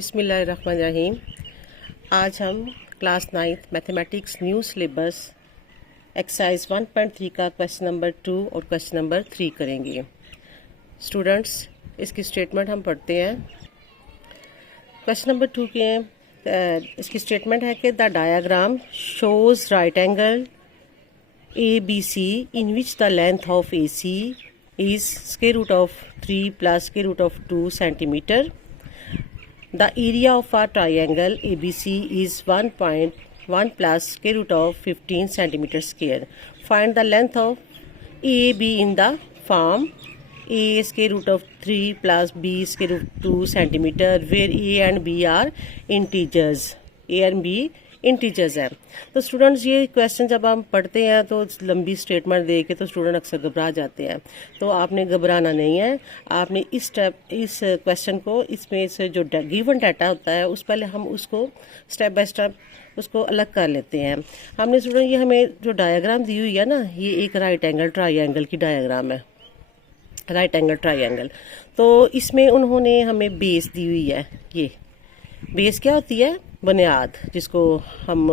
बिस्मिल्लाहिर्रहमानिर्रहीम। आज हम class 9th mathematics new syllabus exercise 1.3 का क्वेश्चन नंबर 2 और क्वेश्चन नंबर 3 करेंगे। स्टूडेंट्स, इसकी स्टेटमेंट हम पढ़ते हैं। क्वेश्चन नंबर 2 के इसकी स्टेटमेंट है कि the diagram shows right angle ABC in which the length of AC is square root of 3 plus square root of 2 centimeter. The area of a triangle ABC is 1.1 plus square root of 15 centimeter square. Find the length of AB in the form A square root of 3 plus B square root 2 centimeter, where A and B are integers. A and B integers है। तो students, ये question जब हम पढ़ते हैं तो लंबी statement दे के तो स्टूडेंट अक्सर घबरा जाते हैं। तो आपने घबराना नहीं है। आपने इस क्वेश्चन को, इसमें से जो गिवन डाटा होता है उस पहले हम उसको स्टेप बाय स्टेप उसको अलग कर लेते हैं। हमने स्टूडेंट, ये हमें जो डायग्राम दी हुई है ना, ये एक राइट एंगल ट्राइंगल की डायग्राम है। राइट एंगल ट्राइंगल, तो इसमें उन्होंने हमें बेस दी हुई है। ये बेस क्या होती है? बुनियाद, जिसको हम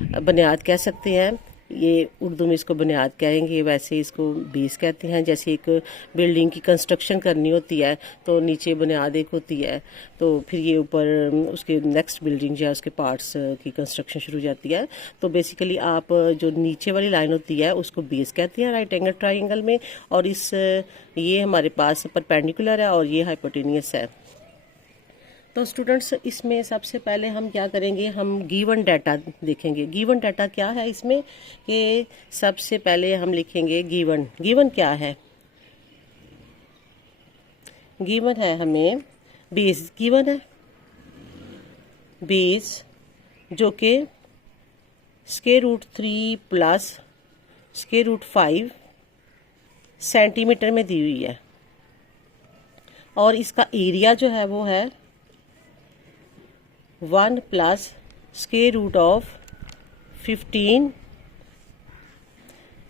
बुनियाद कह सकते हैं। ये उर्दू में इसको बुनियाद कहेंगे, वैसे इसको बेस कहते हैं। जैसे एक बिल्डिंग की कंस्ट्रक्शन करनी होती है तो नीचे बुनियाद एक होती है, तो फिर ये ऊपर उसके नेक्स्ट बिल्डिंग या उसके पार्ट्स की कंस्ट्रक्शन शुरू हो जाती है। तो बेसिकली आप जो नीचे वाली लाइन होती है उसको बेस कहते हैं राइट एंगल ट्राइंगल में। और ये हमारे पास परपेंडिकुलर है और ये हाइपोटेनियस है। तो स्टूडेंट्स, इसमें सबसे पहले हम क्या करेंगे, हम गिवन डाटा देखेंगे। गिवन डाटा क्या है इसमें कि सबसे पहले हम लिखेंगे गिवन। गिवन क्या है? गिवन है हमें बेस गिवन है, बेस जो कि square root 3 plus square root 5 centimetre में दी हुई है। और इसका एरिया जो है वो है 1 plus square root of 15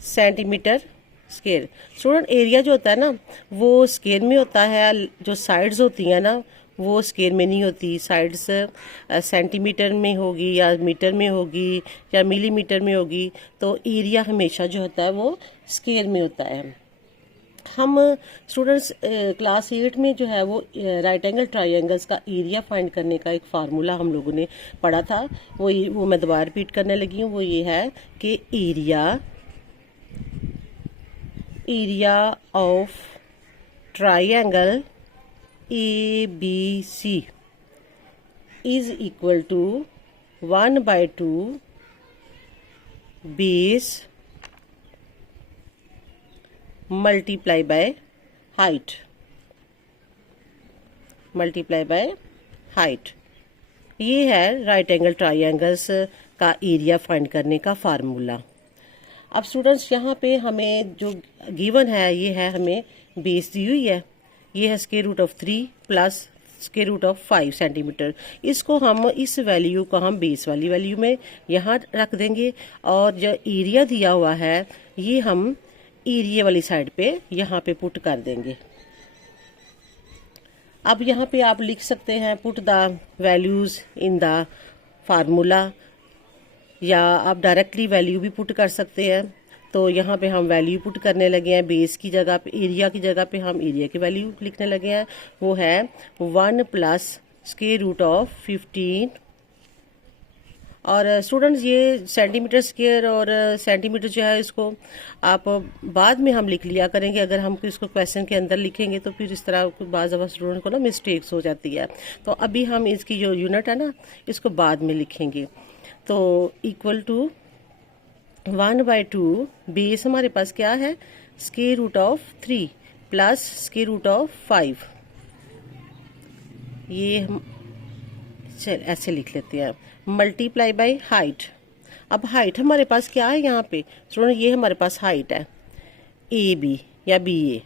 centimetre square. Student, area जो होता है ना वो स्क्वायर में होता है, जो साइड्स होती हैं ना वो स्क्वायर में नहीं होती। साइड्स सेंटीमीटर में होगी या मीटर में होगी या मिलीमीटर में होगी। तो एरिया हमेशा जो होता है वो स्क्वायर में होता है। हम स्टूडेंट्स क्लास 8 में जो है वो राइट एंगल ट्राइंगल्स का एरिया फाइंड करने का एक फार्मूला हम लोगों ने पढ़ा था। वो मैं दोबारा रिपीट करने लगी हूँ। वो ये है कि area of triangle ABC is equal to 1/2 base multiply by height. Multiply by height, ये है राइट एंगल ट्राइंगल्स का एरिया फाइंड करने का फार्मूला। अब स्टूडेंट्स, यहाँ पे हमें जो गिवन है ये है हमें बेस दी हुई है। ये है square root of 3 plus square root of 5 centimetre. इसको हम इस वैल्यू को हम बेस वाली वैल्यू में यहाँ रख देंगे और जो एरिया दिया हुआ है ये हम एरिया वाली साइड पे यहाँ पे पुट कर देंगे। अब यहाँ पे आप लिख सकते हैं put the values in the formula, या आप डायरेक्टली वैल्यू भी पुट कर सकते हैं। तो यहाँ पे हम वैल्यू पुट करने लगे हैं। बेस की जगह पे, एरिया की जगह पे हम एरिया की वैल्यू लिखने लगे हैं। वो है 1 प्लस स्क्वायर रूट ऑफ 15। और स्टूडेंट्स, ये सेंटीमीटर स्क्वायर और सेंटीमीटर जो है इसको आप बाद में हम लिख लिया करेंगे। अगर हम इसको क्वेश्चन के अंदर लिखेंगे तो फिर इस तरह बाज़ दफ़ा स्टूडेंट को ना मिस्टेक्स हो जाती है। तो अभी हम इसकी जो यूनिट है ना इसको बाद में लिखेंगे। तो इक्वल टू 1/2 बेस हमारे पास क्या है? Square root of 3 plus square root of 5। ये हम ऐसे लिख लेते हैं, मल्टीप्लाई बाय हाइट। अब हाइट हमारे पास क्या है यहाँ पे? स्टूडेंट, ये हमारे पास हाइट है AB या BA।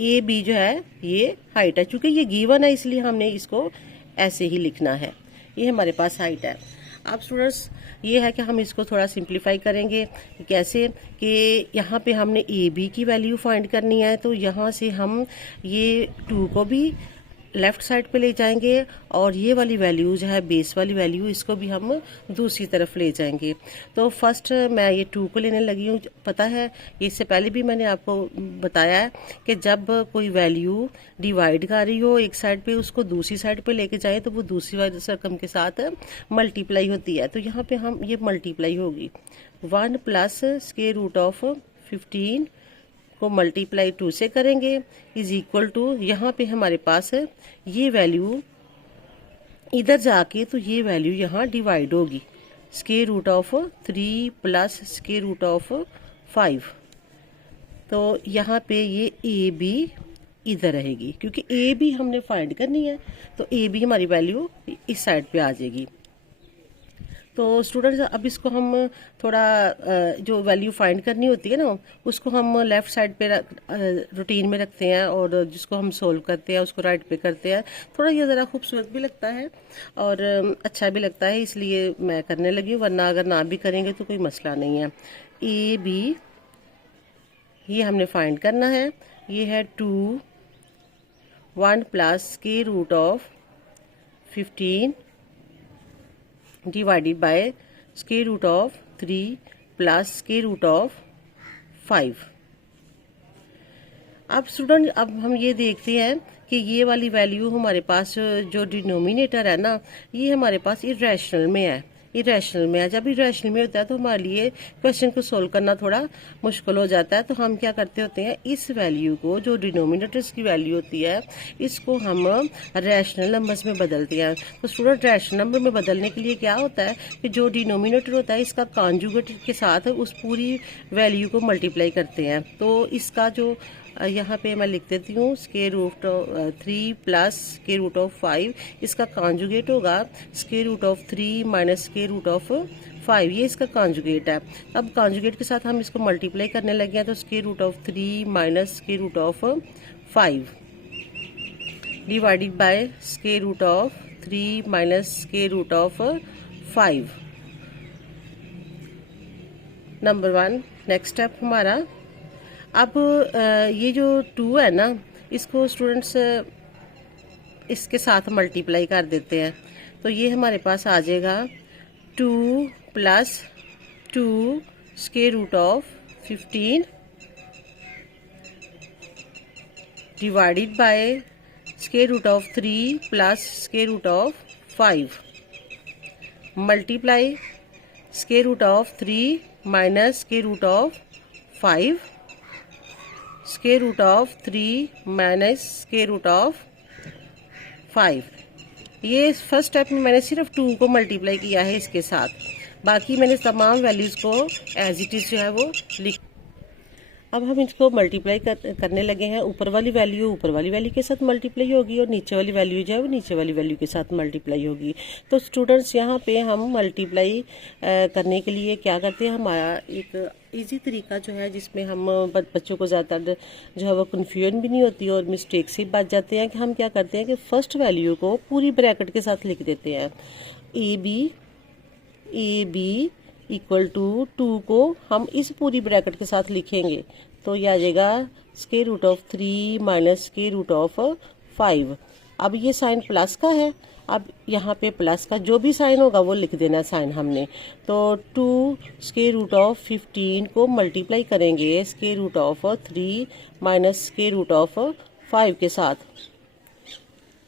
AB जो है ये हाइट है, चूंकि ये गिवन है इसलिए हमने इसको ऐसे ही लिखना है। ये हमारे पास हाइट है। अब स्टूडेंट्स, ये है कि हम इसको थोड़ा सिंप्लीफाई करेंगे। कैसे कि यहाँ पे हमने AB की वैल्यू फाइंड करनी है, तो यहाँ से हम ये 2 को भी लेफ़्ट साइड पे ले जाएंगे और ये वाली वैल्यू जो है बेस वाली वैल्यू इसको भी हम दूसरी तरफ ले जाएंगे। तो फर्स्ट मैं ये 2 को लेने लगी हूँ। पता है इससे पहले भी मैंने आपको बताया है कि जब कोई वैल्यू डिवाइड कर रही हो एक साइड पे, उसको दूसरी साइड पे लेके जाएं तो वो दूसरी वाली रकम के साथ मल्टीप्लाई होती है। तो यहाँ पे हम ये मल्टीप्लाई होगी 1 प्लस स्क्वायर रूट ऑफ 15 को मल्टीप्लाई 2 से करेंगे इज इक्वल टू, यहाँ पे हमारे पास ये वैल्यू इधर जाके तो ये वैल्यू यहाँ डिवाइड होगी square root of 3 plus square root of 5। तो यहाँ पे ये ए बी इधर रहेगी क्योंकि ए बी हमने फाइंड करनी है, तो ए बी हमारी वैल्यू इस साइड पे आ जाएगी। तो स्टूडेंट्स अब इसको हम थोड़ा जो वैल्यू फाइंड करनी होती है ना उसको हम लेफ़्ट साइड पे रूटीन में रखते हैं और जिसको हम सोल्व करते हैं उसको राइट पे करते हैं। थोड़ा ये ज़रा खूबसूरत भी लगता है और अच्छा भी लगता है, इसलिए मैं करने लगी हूँ, वरना अगर ना भी करेंगे तो कोई मसला नहीं है। ए बी ये हमने फाइंड करना है, ये है 2 1 plus square root of 15 divided by square root of 3 plus square root of 5। अब स्टूडेंट अब हम ये देखते हैं कि ये वाली वैल्यू हमारे पास जो डिनोमिनेटर है ना ये हमारे पास इरेशनल में है, इरेशनल में है। जब इरेशनल में होता है तो हमारे लिए क्वेश्चन को सोल्व करना थोड़ा मुश्किल हो जाता है। तो हम क्या करते होते हैं, इस वैल्यू को जो डिनोमिनेटर्स की वैल्यू होती है इसको हम रैशनल नंबर्स में बदलते हैं। तो स्टूडेंट रैशनल नंबर में बदलने के लिए क्या होता है कि जो डिनोमिनेटर होता है इसका कॉन्जुगेट के साथ उस पूरी वैल्यू को मल्टीप्लाई करते हैं। तो इसका जो यहाँ पे मैं लिख देती हूँ square root 3 plus square root of 5, इसका कॉन्जुगेट होगा square root of 3 minus square root of 5, ये इसका कॉन्जुगेट है। अब कॉन्जुगेट के साथ हम इसको मल्टीप्लाई करने लगे हैं तो square root of 3 minus square root of 5 divided by square root of 3 minus square root of 5। Number 1 next step हमारा। अब ये जो 2 है ना इसको स्टूडेंट्स इसके साथ मल्टीप्लाई कर देते हैं तो ये हमारे पास आ जाएगा 2 plus 2 square root of 15 divided by square root of 3 plus square root of 5 multiply square root of 3 minus square root of 5 square root of 3 minus square root of 5। ये फर्स्ट स्टेप में मैंने सिर्फ 2 को मल्टीप्लाई किया है इसके साथ, बाकी मैंने तमाम वैल्यूज़ को एज इट इज़ जो है वो लिख। अब हम इसको मल्टीप्लाई करने लगे हैं। ऊपर वाली वैल्यू के साथ मल्टीप्लाई होगी और नीचे वाली वैल्यू जो है वो नीचे वाली वैल्यू के साथ मल्टीप्लाई होगी। तो स्टूडेंट्स यहाँ पे हम मल्टीप्लाई करने के लिए क्या करते हैं, हमारा एक इजी तरीका जो है जिसमें हम बच्चों को ज़्यादा जो है वो कन्फ्यूजन भी नहीं होती और मिस्टेक से बच जाते हैं कि हम क्या करते हैं कि फर्स्ट वैल्यू को पूरी ब्रैकेट के साथ लिख देते हैं। ए बी इक्वल टू 2 को हम इस पूरी ब्रैकेट के साथ लिखेंगे तो यह आ जाएगा square root of 3 minus square root of 5। अब ये साइन प्लस का है, अब यहाँ पे प्लस का जो भी साइन होगा वो लिख देना साइन हमने। तो 2 स्क्वायर रूट ऑफ 15 को मल्टीप्लाई करेंगे square root of 3 minus square root of 5 के साथ।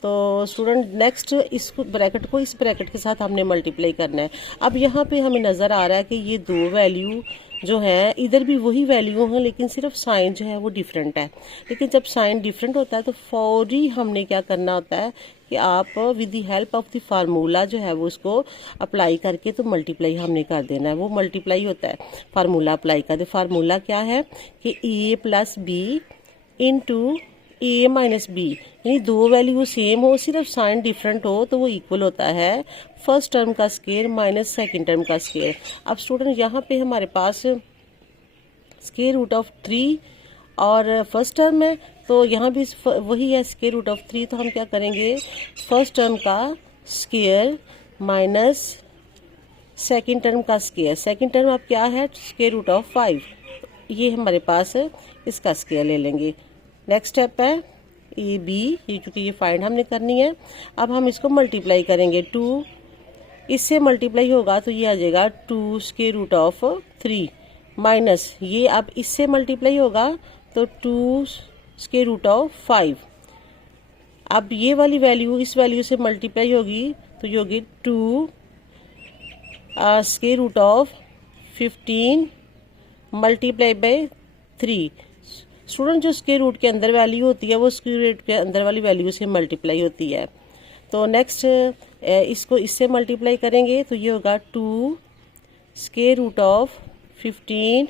तो स्टूडेंट नेक्स्ट इस ब्रैकेट को इस ब्रैकेट के साथ हमने मल्टीप्लाई करना है। अब यहाँ पे हमें नज़र आ रहा है कि ये 2 वैल्यू जो है इधर भी वही वैल्यू है लेकिन सिर्फ साइन जो है वो डिफरेंट है। लेकिन जब साइन डिफरेंट होता है तो फौरी हमने क्या करना होता है कि आप with the help of the formula जो है वो उसको अप्लाई करके तो मल्टीप्लाई हमने कर देना है। वो मल्टीप्लाई होता है फार्मूला अप्लाई कर दे। फार्मूला क्या है कि ए प्लस बी इंटू ए माइनस बी, यानी 2 वैल्यू सेम हो सिर्फ साइन डिफरेंट हो तो वो इक्वल होता है फर्स्ट टर्म का स्क्वायर माइनस सेकंड टर्म का स्क्वायर। अब स्टूडेंट यहाँ पे हमारे पास स्क्वायर रूट ऑफ 3 और फर्स्ट टर्म है तो यहाँ भी वही है स्क्वायर रूट ऑफ 3। तो हम क्या करेंगे, फर्स्ट टर्म का स्क्वायर माइनस सेकंड टर्म का स्क्वायर। सेकंड टर्म अब क्या है, स्क्वायर रूट ऑफ 5, ये हमारे पास इसका स्क्वायर ले लेंगे। नेक्स्ट स्टेप है ए बी, ये चूँकि ये फाइंड हमने करनी है। अब हम इसको मल्टीप्लाई करेंगे, 2 इससे मल्टीप्लाई होगा तो ये आ जाएगा 2 स्क्वायर रूट ऑफ 3 माइनस ये अब इससे मल्टीप्लाई होगा तो 2 स्क्वायर रूट ऑफ 5। अब ये वाली वैल्यू इस वैल्यू से मल्टीप्लाई होगी तो ये होगी 2 स्क्वायर रूट ऑफ 15 मल्टीप्लाई बाय 3। स्टूडेंट जो स्क्वायर रूट के अंदर वैल्यू होती है वो स्क्वायर रूट के अंदर वाली वैल्यू से मल्टीप्लाई होती है। तो नेक्स्ट इसको इससे मल्टीप्लाई करेंगे तो ये होगा 2 square root of 15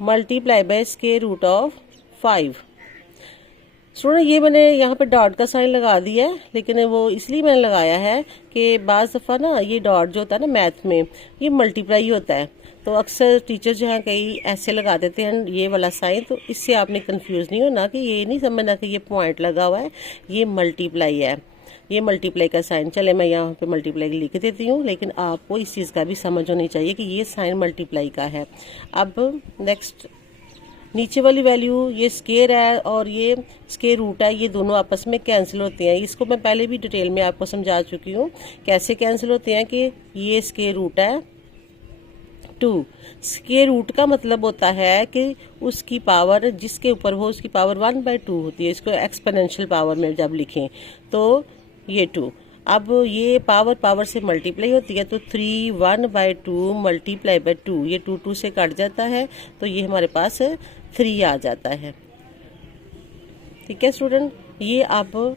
multiply by square root of 5। Student ये मैंने यहाँ पे डॉट का साइन लगा दिया है, लेकिन वो इसलिए मैंने लगाया है कि बाज़ दफ़ा ना ये डॉट जो होता है ना मैथ में ये मल्टीप्लाई होता है, तो अक्सर टीचर जो हैं कई ऐसे लगा देते हैं ये वाला साइन, तो इससे आपने कंफ्यूज नहीं होना कि ये नहीं समझना कि ये पॉइंट लगा हुआ है, ये मल्टीप्लाई है, ये मल्टीप्लाई का साइन। चले मैं यहाँ पे मल्टीप्लाई लिख देती हूँ, लेकिन आपको इस चीज़ का भी समझ होनी चाहिए कि ये साइन मल्टीप्लाई का है। अब नेक्स्ट नीचे वाली वैल्यू ये स्केयर है और ये स्केयर रूट है, ये दोनों आपस में कैंसिल होते हैं। इसको मैं पहले भी डिटेल में आपको समझा चुकी हूँ कैसे कैंसिल होते हैं कि ये स्केयर रूट है 2। स्केयर रूट का मतलब होता है कि उसकी पावर जिसके ऊपर हो उसकी पावर 1/2 होती है। इसको एक्सपोनेंशियल पावर में जब लिखें तो ये 2। अब ये पावर से मल्टीप्लाई होती है तो 3 1/2 मल्टीप्लाई बाय 2, ये 2 से कट जाता है तो ये हमारे पास 3 आ जाता है। ठीक है स्टूडेंट, ये अब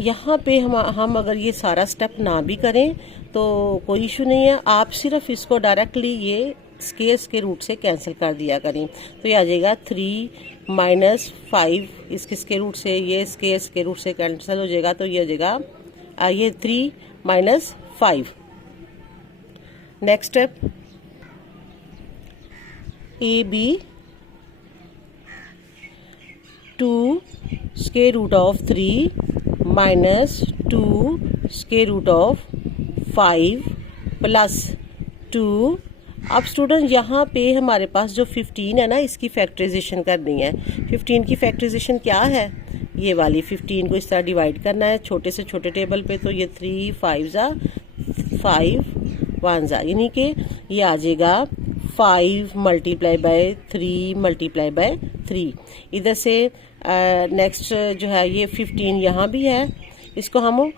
यहाँ पे हम अगर ये सारा स्टेप ना भी करें तो कोई इशू नहीं है, आप सिर्फ इसको डायरेक्टली ये स्केयर रूट से कैंसिल कर दिया करें। तो ये आ जाएगा 3 - 5, इसके स्केयर रूट से ये स्केयर रूट से कैंसिल हो जाएगा तो ये हो जाएगा ये 3 - 5। Next step A B 2 square root of 3 - 2 square root of 5 plus 2। अब स्टूडेंट यहाँ पे हमारे पास जो 15 है ना इसकी फैक्टराइजेशन करनी है। 15 की फैक्टराइजेशन क्या है, ये वाली 15 को इस तरह डिवाइड करना है छोटे से छोटे टेबल पे, तो ये 3 5 ज़ा 5 1 ज़ा, यानी कि ये आ जाएगा 5 मल्टीप्लाई बाय 3 मल्टीप्लाई बाय 3। इधर से नेक्स्ट जो है ये 15 यहाँ भी है, इसको हम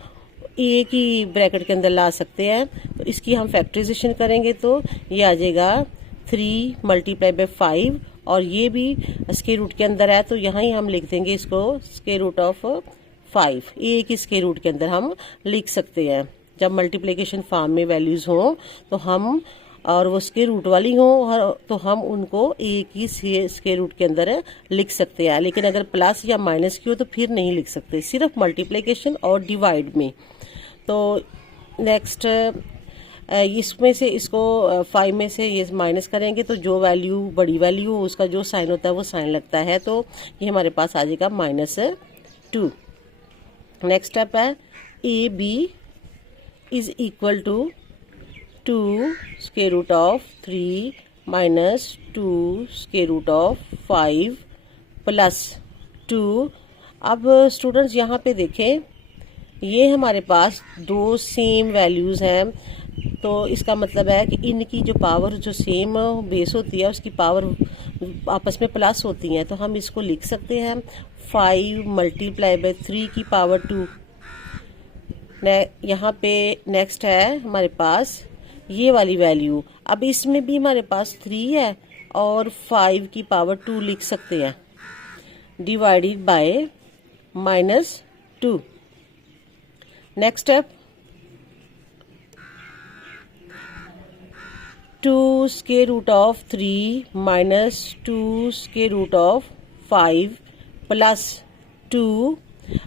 एक ही ब्रैकेट के अंदर ला सकते हैं, तो इसकी हम फैक्टराइजेशन करेंगे तो ये आ जाएगा 3 मल्टीप्लाई बाय 5 और ये भी स्क्वायर रूट के अंदर है तो यहाँ ही हम लिख देंगे इसको स्क्वायर रूट ऑफ 5। एक ही स्क्वायर रूट के अंदर हम लिख सकते हैं। जब मल्टीप्लिकेशन फॉर्म में वैल्यूज़ हों तो हम और वो स्क्वायर रूट वाली हों तो हम उनको एक ही स्क्वायर रूट के अंदर लिख सकते हैं, लेकिन अगर प्लस या माइनस की हो तो फिर नहीं लिख सकते, सिर्फ मल्टीप्लिकेशन और डिवाइड में। तो नेक्स्ट इसमें से इसको 5 में से ये माइनस करेंगे तो जो वैल्यू बड़ी वैल्यू हो उसका जो साइन होता है वो साइन लगता है, तो ये हमारे पास आ जाएगा -2। नेक्स्ट स्टेप है A B is equal to 2 square root of 3 - 2 square root of 5 plus 2। अब स्टूडेंट्स यहाँ पे देखें ये हमारे पास दो सेम वैल्यूज़ हैं, तो इसका मतलब है कि इनकी जो पावर जो सेम बेस होती है उसकी पावर आपस में प्लस होती हैं, तो हम इसको लिख सकते हैं 5 मल्टीप्लाई बाय 3 की पावर 2। यहाँ पे नेक्स्ट है हमारे पास ये वाली वैल्यू, अब इसमें भी हमारे पास 3 है और 5 की पावर 2 लिख सकते हैं divided by -2। Next step 2 square root of 3 - 2 square root of 5 plus 2।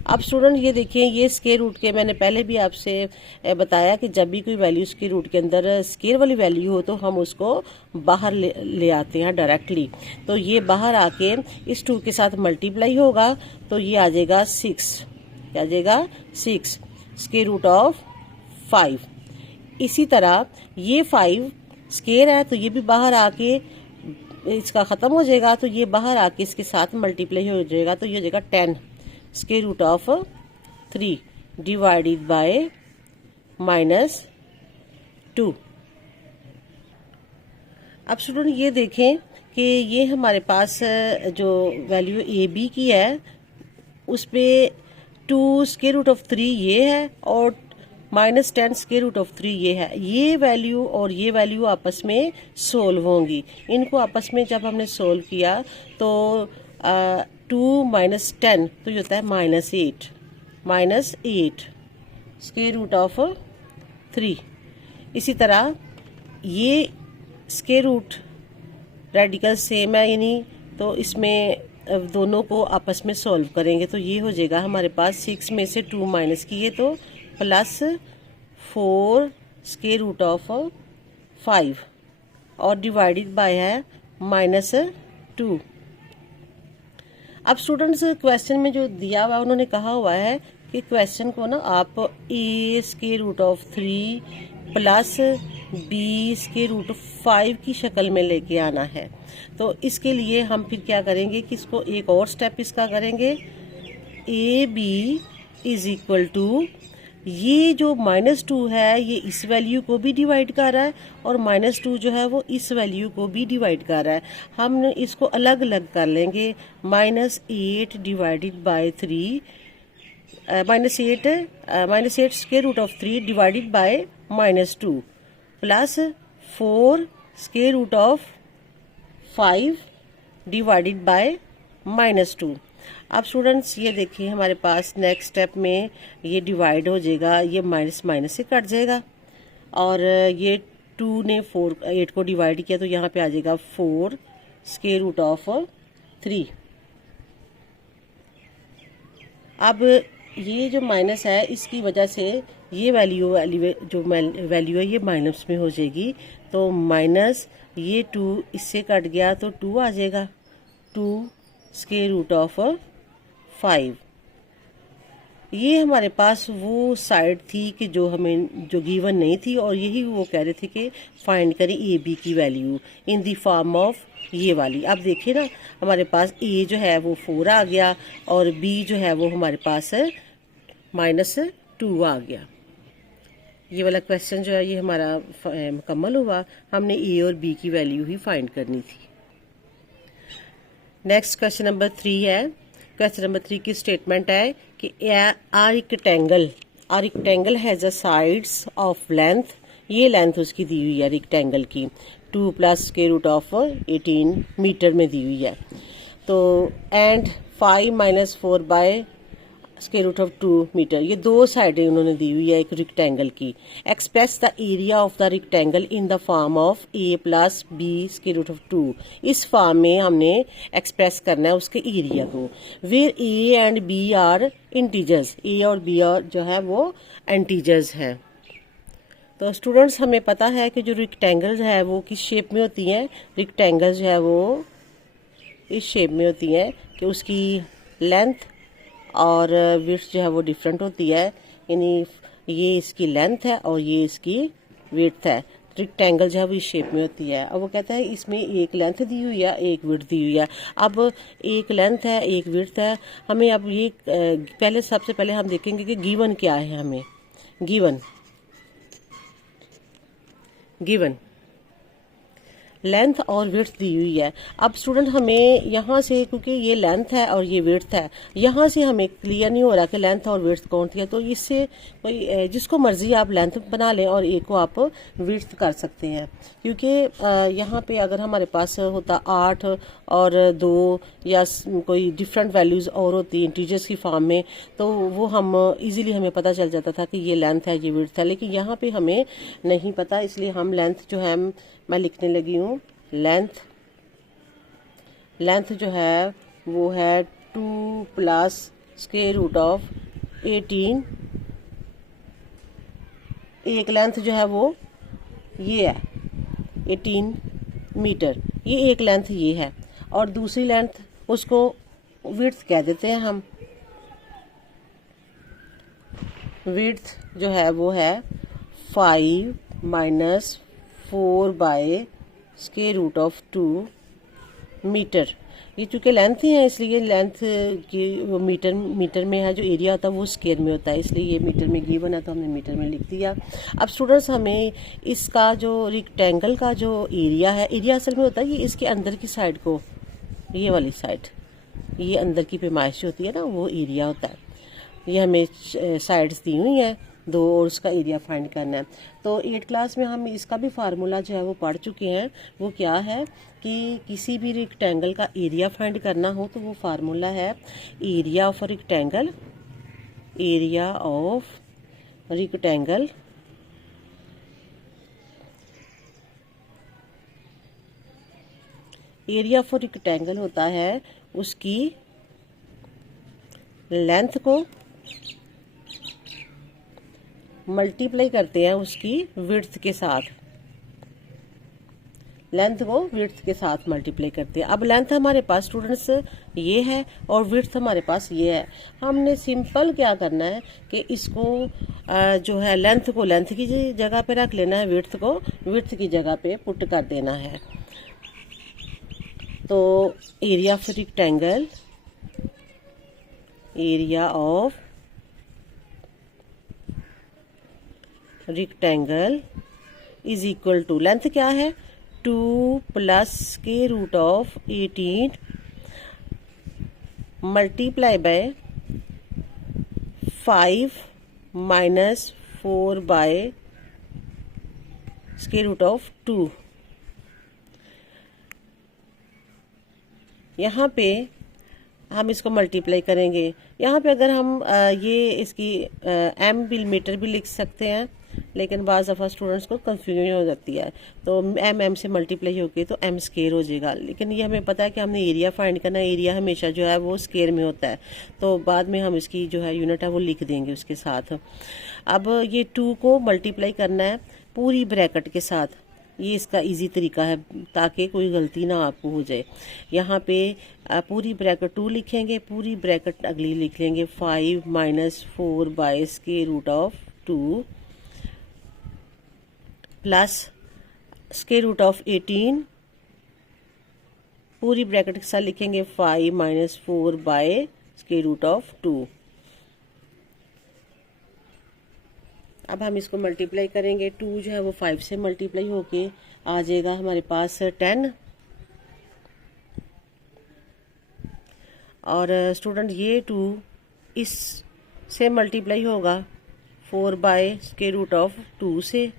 अब स्टूडेंट ये देखिए ये स्क्वायर रूट के मैंने पहले भी आपसे बताया कि जब भी कोई वैल्यू स्क्वायर रूट के अंदर स्क्वायर वाली वैल्यू हो तो हम उसको बाहर ले आते हैं डायरेक्टली, तो ये बाहर आके इस 2 के साथ मल्टीप्लाई होगा तो ये आ जाएगा 6, आ जाएगा 6 स्क्वायर रूट ऑफ 5। इसी तरह ये 5 स्क्वायर है तो ये भी बाहर आके इसका ख़त्म हो जाएगा, तो ये बाहर आके इसके साथ मल्टीप्लाई हो जाएगा तो ये हो जाएगा 10 square root of 3 divided by -2। अब स्टूडेंट ये देखें कि ये हमारे पास जो वैल्यू ए बी की है उस पर 2 स्क्वायर रूट ऑफ 3 ये है और -10 स्क्वायर रूट ऑफ 3 ये है। ये वैल्यू और ये वैल्यू आपस में सोल्व होंगी। इनको आपस में जब हमने सोल्व किया तो 2 - 10 तो ये होता है -8 स्क्वायर रूट ऑफ 3। इसी तरह ये स्क्वायर रूट रेडिकल सेम है यानी, तो इसमें दोनों को आपस में सॉल्व करेंगे तो ये हो जाएगा हमारे पास 6 में से 2 माइनस किए तो +4 स्क्वायर रूट ऑफ 5 और डिवाइडेड बाय है -2। अब स्टूडेंट्स क्वेश्चन में जो दिया हुआ है उन्होंने कहा हुआ है कि क्वेश्चन को ना आप a square root of 3 plus b square root 5 की शक्ल में लेके आना है। तो इसके लिए हम फिर क्या करेंगे कि इसको एक और स्टेप इसका करेंगे। A B is equal to ये जो -2 है ये इस वैल्यू को भी डिवाइड कर रहा है और -2 जो है वो इस वैल्यू को भी डिवाइड कर रहा है। हम इसको अलग अलग कर लेंगे। -8 divided by 3 -8 square root of 3 divided by -2 plus 4 square root of 5 divided by -2। अब स्टूडेंट्स ये देखिए हमारे पास नेक्स्ट स्टेप में ये डिवाइड हो जाएगा, ये माइनस माइनस से कट जाएगा और ये 2 ने 8 को डिवाइड किया तो यहाँ पे आ जाएगा 4 स्क्वायर रूट ऑफ 3। अब ये जो माइनस है इसकी वजह से ये वैल्यू है ये माइनस में हो जाएगी तो माइनस ये 2 इससे कट गया तो 2 आ जाएगा 2 स्क्वायर रूट ऑफ 5। ये हमारे पास वो साइड थी कि जो गिवन नहीं थी और यही वो कह रहे थे कि फाइंड करें ए बी की value in the form of ये वाली। अब देखिए ना हमारे पास ए जो है वो 4 आ गया और बी जो है वो हमारे पास -2 आ गया। ये वाला क्वेश्चन जो है ये हमारा मुकम्मल हुआ। हमने ए और बी की वैल्यू ही फाइंड करनी थी। नेक्स्ट क्वेश्चन नंबर 3 है। क्वेश्चन नंबर 3 की स्टेटमेंट है कि a rectangle has a sides of length, ये लेंथ उसकी दी हुई है रेक्टेंगल की 2 plus square root of 18 metre में दी हुई है। तो and 5 - 4 by square root of 2 metre, ये दो साइडें उन्होंने दी हुई है एक रेक्टेंगल की। Express the area of the rectangle in the form of a plus B square root of 2। इस फॉर्म में हमने एक्सप्रेस करना है उसके एरिया को। Where a and b are integers, a और b जो है वो इंटीजर्स हैं। तो स्टूडेंट्स हमें पता है कि जो रेक्टेंगल्स है वो किस शेप में होती हैं। रेक्टेंगल्स जो है वो इस शेप में होती हैं कि उसकी लेंथ और विड्थ जो है वो डिफरेंट होती है, यानी ये इसकी लेंथ है और ये इसकी विड्थ है। रेक्टेंगल जो है वो इस शेप में होती है। अब वो कहता है इसमें एक लेंथ दी हुई है एक विड्थ दी हुई है। अब एक लेंथ है एक विड्थ है। हमें अब ये सबसे पहले हम देखेंगे कि गिवन क्या है। हमें गिवन लेंथ और विड्थ दी हुई है। अब स्टूडेंट हमें यहाँ से, क्योंकि ये लेंथ है और ये विड्थ है, यहाँ से हमें क्लियर नहीं हो रहा कि लेंथ और विड्थ कौन सी है। तो इससे कोई जिसको मर्जी आप लेंथ बना लें और एक को आप विड्थ कर सकते हैं। क्योंकि यहाँ पे अगर हमारे पास होता 8 और 2 या कोई डिफरेंट वैल्यूज़ और होती इंटीजर्स की फॉर्म में तो वो हम इजीली हमें पता चल जाता था कि ये लेंथ है ये विड्थ है। लेकिन यहाँ पे हमें नहीं पता, इसलिए हम लेंथ जो है मैं लिखने लगी हूँ। लेंथ जो है वो है 2 प्लस स्क्वायर रूट ऑफ 18। एक लेंथ जो है वो ये है 18 मीटर, ये एक लेंथ ये है और दूसरी लेंथ उसको विड्थ कह देते हैं हम। विड्थ जो है वो है 5 - 4 by square root of 2 metre. ये चूँकि लेंथ ही है इसलिए लेंथ की वो मीटर में है, जो एरिया होता है वो स्क्वायर में होता है, इसलिए ये मीटर में गिवन है तो हमने मीटर में लिख दिया। अब स्टूडेंट्स हमें इसका जो रेक्टेंगल का जो एरिया है, एरिया असल में होता है ये इसके अंदर की साइड को, ये वाली साइड, ये अंदर की पैमाइश होती है ना, वो एरिया होता है। ये हमें साइड्स दी हुई हैं दो और उसका एरिया फाइंड करना है। तो 8th क्लास में हम इसका भी फार्मूला जो है वो पढ़ चुके हैं। वो क्या है कि किसी भी रेक्टेंगल का एरिया फाइंड करना हो तो वो फार्मूला है area of rectangle, area of rectangle area of rectangle होता है उसकी लेंथ को मल्टीप्लाई करते हैं उसकी विड्थ के साथ, लेंथ को विड्थ के साथ मल्टीप्लाई करते हैं। अब लेंथ हमारे पास स्टूडेंट्स ये है और विड्थ हमारे पास ये है। हमने सिंपल क्या करना है कि इसको जो है लेंथ को लेंथ की जगह पे रख लेना है, विड्थ को विड्थ की जगह पे पुट कर देना है। तो area of rectangle, area of rectangle is equal to, length क्या है 2 प्लस के root of 18 multiply by 5 minus 4 by square root of 2। यहाँ पे हम इसको मल्टीप्लाई करेंगे। यहाँ पे अगर हम ये इसकी एम मिलीमीटर भी लिख सकते हैं, लेकिन बाज़ दफ़ा स्टूडेंट्स को कंफ्यूजन हो जाती है, तो एम से मल्टीप्लाई होके तो एम स्क्वायर हो जाएगा। लेकिन ये हमें पता है कि हमने एरिया फाइंड करना है, एरिया हमेशा जो है वो स्क्वायर में होता है, तो बाद में हम इसकी जो है यूनिट है वो लिख देंगे उसके साथ। अब ये 2 को मल्टीप्लाई करना है पूरी ब्रैकेट के साथ, ये इसका इजी तरीका है ताकि कोई गलती ना आपको हो जाए। यहाँ पे पूरी ब्रैकेट 2 लिखेंगे, पूरी ब्रैकेट अगली लिख लेंगे 5 minus 4 by square root of 2 plus square root of 18, पूरी ब्रैकेट के साथ लिखेंगे 5 minus 4 by square root of 2। अब हम इसको मल्टीप्लाई करेंगे, 2 जो है वो 5 से मल्टीप्लाई होके आ जाएगा हमारे पास 10। और स्टूडेंट ये 2 इस से मल्टीप्लाई होगा 4 बाय स्क्वायर रूट ऑफ 2 से,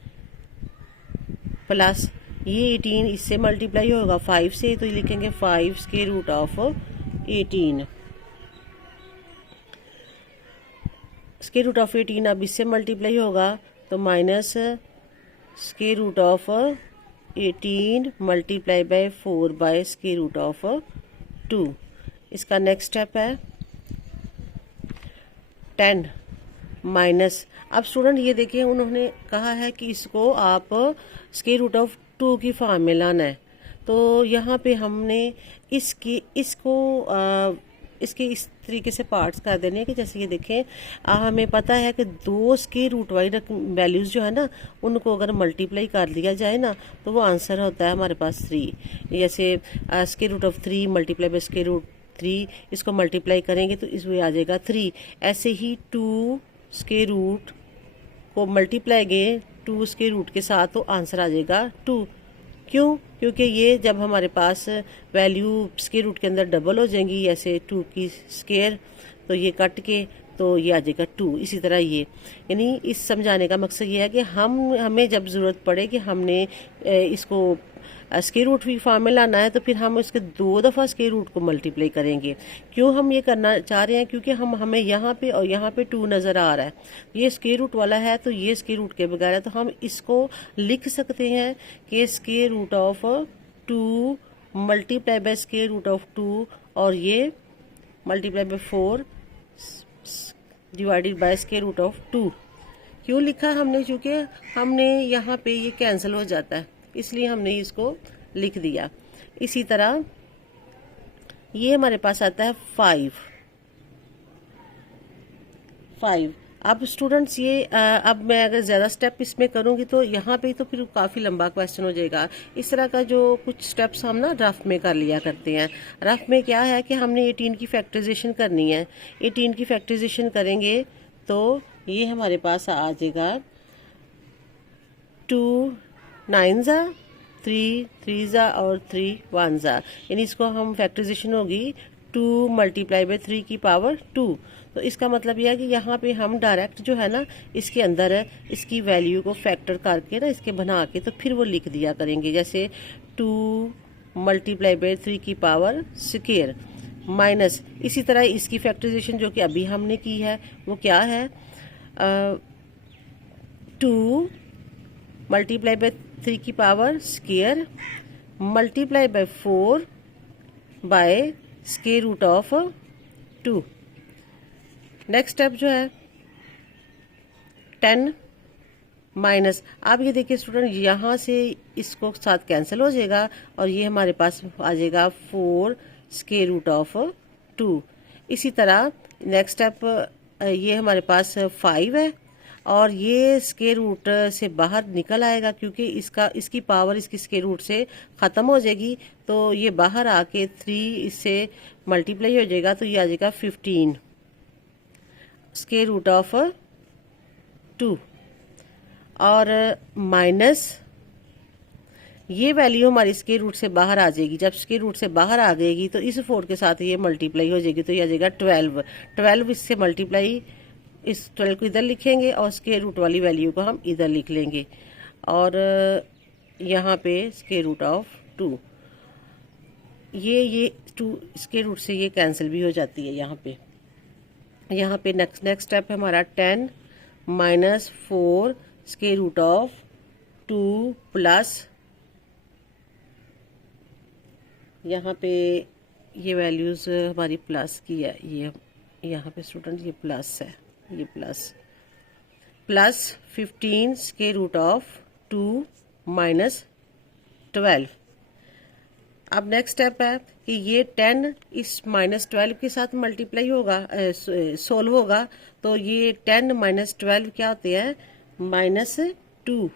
प्लस ये 18 इससे मल्टीप्लाई होगा 5 से, तो ये लिखेंगे 5 square root of 18। Square root of 18 अब इससे मल्टीप्लाई होगा तो minus square root of 18 multiply by 4 by square root of 2। इसका नेक्स्ट स्टेप है 10 माइनस, अब स्टूडेंट ये देखिए उन्होंने कहा है कि इसको आप स्क्वायर रूट ऑफ 2 की फॉर्म में लाना है, तो यहाँ पे हमने इसको इस तरीके से पार्ट्स कर देने हैं कि जैसे ये देखें हमें पता है कि 2 स्क्वायर रूट वाली वैल्यूज़ जो है ना उनको अगर मल्टीप्लाई कर लिया जाए ना तो वो आंसर होता है हमारे पास 3। जैसे square root of 3 multiply by square root 3, इसको मल्टीप्लाई करेंगे तो इसमें आ जाएगा 3। ऐसे ही 2 स्क्वायर रूट को मल्टीप्लाई गए 2 स्क्वायर रूट के साथ तो आंसर आ जाएगा 2। क्यों? क्योंकि ये जब हमारे पास वैल्यू स्क्वायर रूट के अंदर डबल हो जाएंगी, ऐसे 2 की स्क्वायर, तो ये कट के तो ये आ जाएगा 2। इसी तरह ये, यानी इस समझाने का मकसद ये है कि हमें जब ज़रूरत पड़े कि हमने इसको स्क्वायर रूट भी फॉर्म में लाना है तो फिर हम इसके 2 दफ़ा स्क्वायर रूट को मल्टीप्लाई करेंगे। क्यों हम ये करना चाह रहे हैं? क्योंकि हमें यहाँ पे और यहाँ पे 2 नज़र आ रहा है, ये स्क्वायर रूट वाला है तो ये स्क्वायर रूट के बगैर है, तो हम इसको लिख सकते हैं कि square root of 2 multiply by square root of 2 और ये multiply by 4 divided by square root of 2। क्यों लिखा हमने? क्योंकि हमने यहाँ पे ये कैंसिल हो जाता है, इसलिए हमने इसको लिख दिया। इसी तरह ये हमारे पास आता है 5। अब स्टूडेंट्स ये अब मैं अगर ज़्यादा स्टेप इसमें करूँगी तो यहाँ पे तो फिर काफ़ी लंबा क्वेश्चन हो जाएगा। इस तरह का जो कुछ स्टेप्स हम ना रफ में कर लिया करते हैं। रफ में क्या है कि हमने 18 की फैक्टराइजेशन करनी है। 18 की फैक्टराइजेशन करेंगे तो ये हमारे पास आ जाएगा 2 9 ज़ा 3 3 ज़ा और 3 1 ज़ा, यानी इसको हम फैक्टराइजेशन होगी 2 मल्टीप्लाई बाई 3 की पावर 2। तो इसका मतलब यह है कि यहाँ पे हम डायरेक्ट जो है ना इसके अंदर है इसकी वैल्यू को फैक्टर करके ना इसके बना के तो फिर वो लिख दिया करेंगे, जैसे 2 मल्टीप्लाई बाई 3 की पावर स्क्वायर माइनस, इसी तरह इसकी फैक्टराइजेशन जो कि अभी हमने की है वो क्या है 2 मल्टीप्लाई बाई 3 की power square multiply by 4 by square root of 2। Next step जो है 10 माइनस, आप ये देखिए स्टूडेंट यहाँ से इसको साथ कैंसिल हो जाएगा और ये हमारे पास आ जाएगा 4 स्क्वायर रूट ऑफ 2। इसी तरह नेक्स्ट स्टेप ये हमारे पास 5 है और ये स्क्वायर रूट से बाहर निकल आएगा क्योंकि इसकी पावर इसकी स्क्वायर रूट से ख़त्म हो जाएगी, तो ये बाहर आके 3 इससे मल्टीप्लाई हो जाएगा तो ये आ जाएगा 15 स्क्वायर रूट ऑफ 2 और माइनस ये वैल्यू हमारी स्क्वायर रूट से बाहर आ जाएगी। जब स्क्वायर रूट से बाहर आ जाएगी तो इस 4 के साथ ये मल्टीप्लाई हो जाएगी तो ये आ जाएगा 12 इससे मल्टीप्लाई, इस 12 को इधर लिखेंगे और स्क्वायर रूट वाली वैल्यू को हम इधर लिख लेंगे और यहाँ पे स्क्वायर रूट ऑफ 2, ये 2 स्क्वायर रूट से ये कैंसिल भी हो जाती है। यहाँ पे नेक्स्ट स्टेप है हमारा 10 minus 4 square root of 2 plus, यहाँ पे ये वैल्यूज़ हमारी प्लस की है, ये यहाँ पे स्टूडेंट ये प्लस है, ये plus 15 square root of 2 minus 12। अब नेक्स्ट स्टेप है कि ये 10 इस माइनस 12 के साथ मल्टीप्लाई होगा सोल्व होगा तो ये 10 माइनस 12 क्या होते हैं -2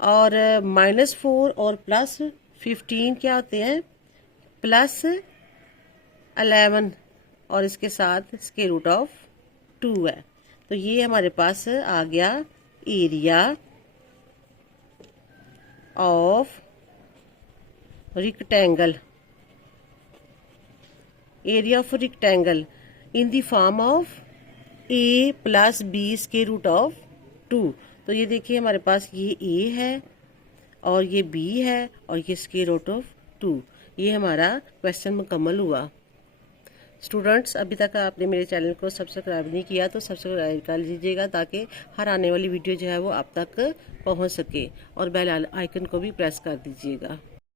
और -4 और प्लस 15 क्या होते हैं +11 और इसके साथ स्क्वायर रूट ऑफ 2 है। तो ये हमारे पास आ गया area of rectangle in the form of a plus b square root of 2। तो ये देखिए हमारे पास ये a है और ये b है और ये स्क्वायर रूट ऑफ 2। ये हमारा क्वेश्चन मुकम्मल हुआ। स्टूडेंट्स अभी तक आपने मेरे चैनल को सब्सक्राइब नहीं किया तो सब्सक्राइब कर लीजिएगा ताकि हर आने वाली वीडियो जो है वो आप तक पहुंच सके और बेल आइकन को भी प्रेस कर दीजिएगा।